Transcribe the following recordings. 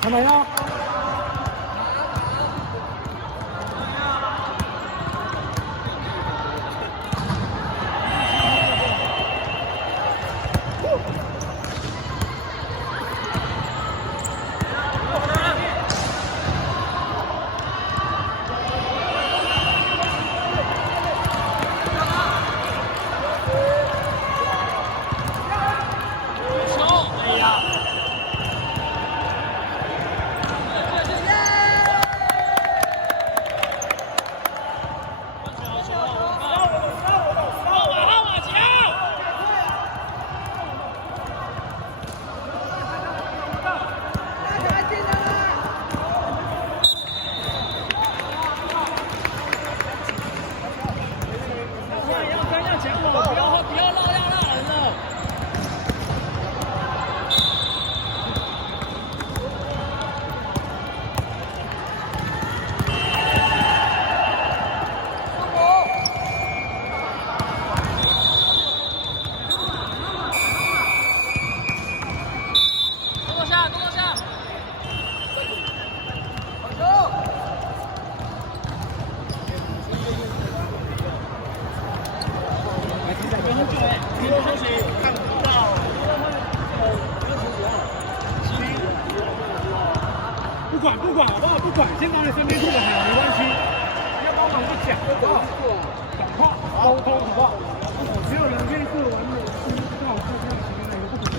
看到呀？不管好不好？不管，先把你身边坐的好，没关系。要帮忙去讲，好不好？讲话沟通，好不好？只有人可以做完美的事，最好是这样前面的一个不可能。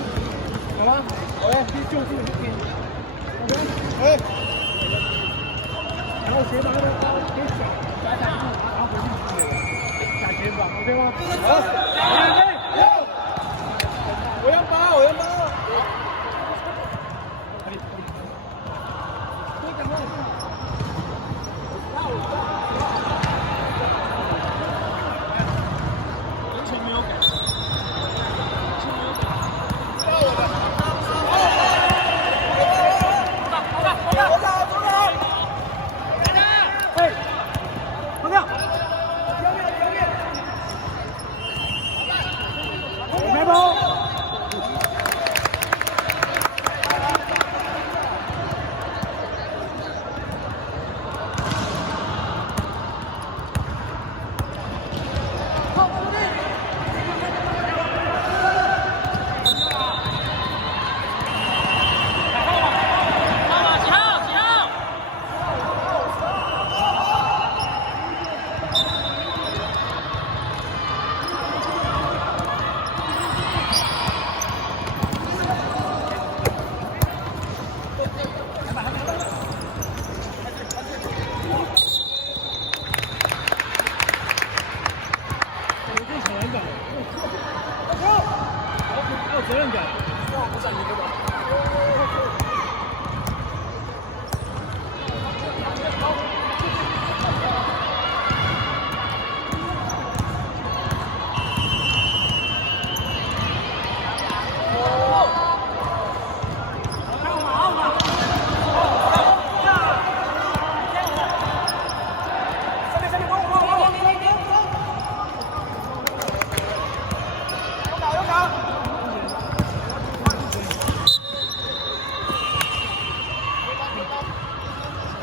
好吗？好，去救助你边。OK。然后斜把那个刀给甩，然后回去打肩膀 ，OK 吗？好。我要包，我要包。责任感，我想你这个。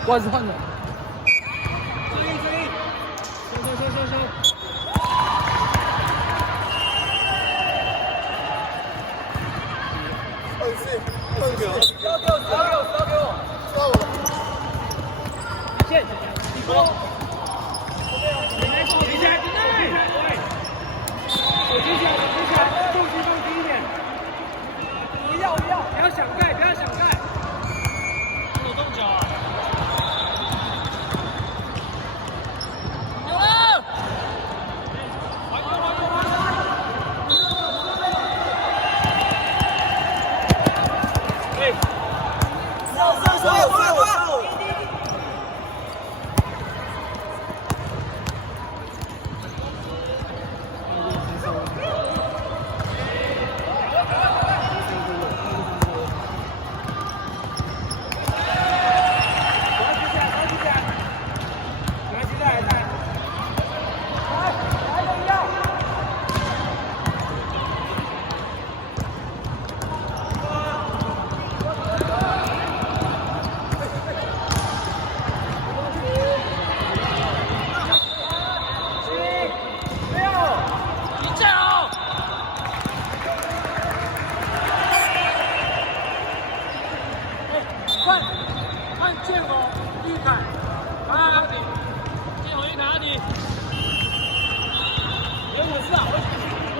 我是换的。快，看建宏、玉凯，阿迪，建宏、玉凯、阿迪。我知道，回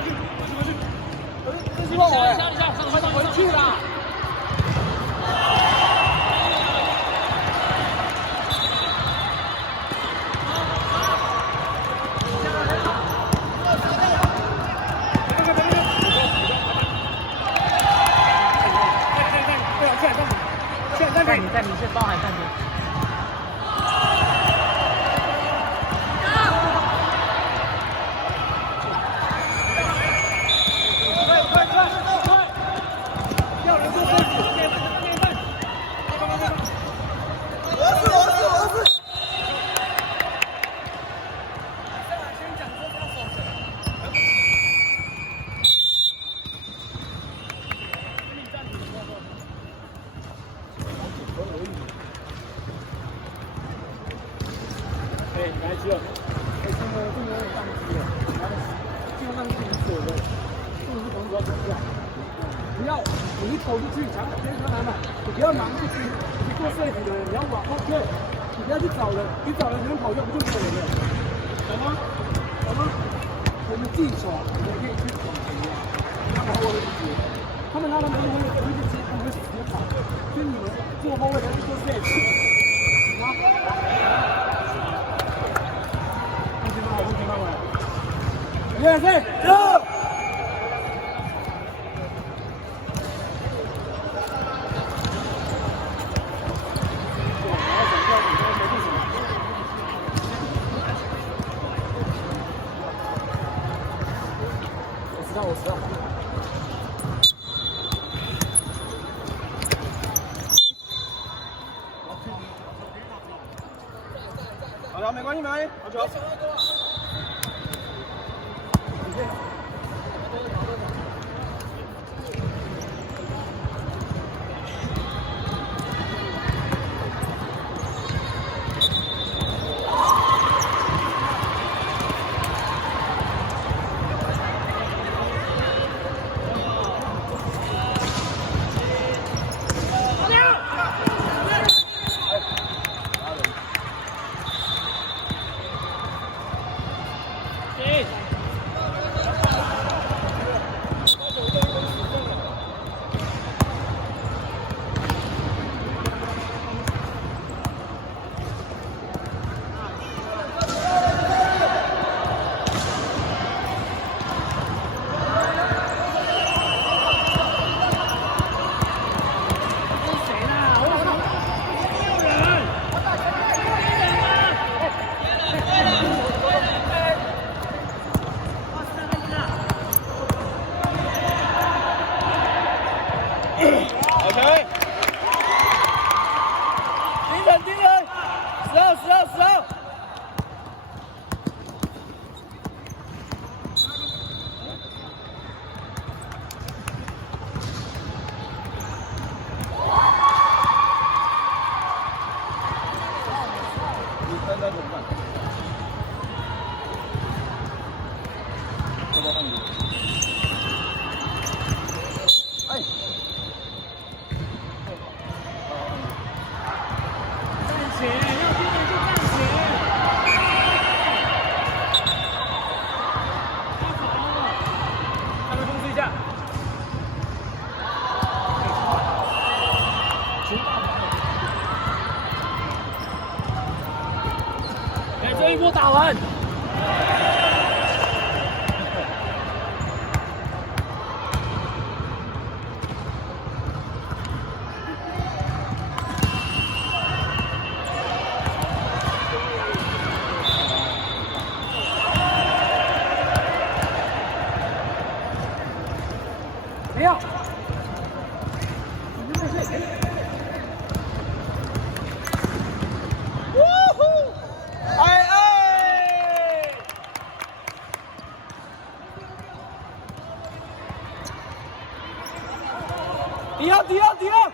去，这希望我哎，快点回去啦！在你是包含看见。不要，你一投出去，强打先上来嘛，你不要忙不去，你做设计的人，你要往后退，你不要去找人，你找人能跑掉，不就没有人了？懂吗？懂吗？我们技巧，我们可以去找人家，他们后卫去接，他们拉他们后卫不会去接，他们会直接跑，所以你们做后卫的去做设计，懂吗？不听话，来，走！我知道。好了，没关系，没关系，好球。这一波打完。没有。迪奥！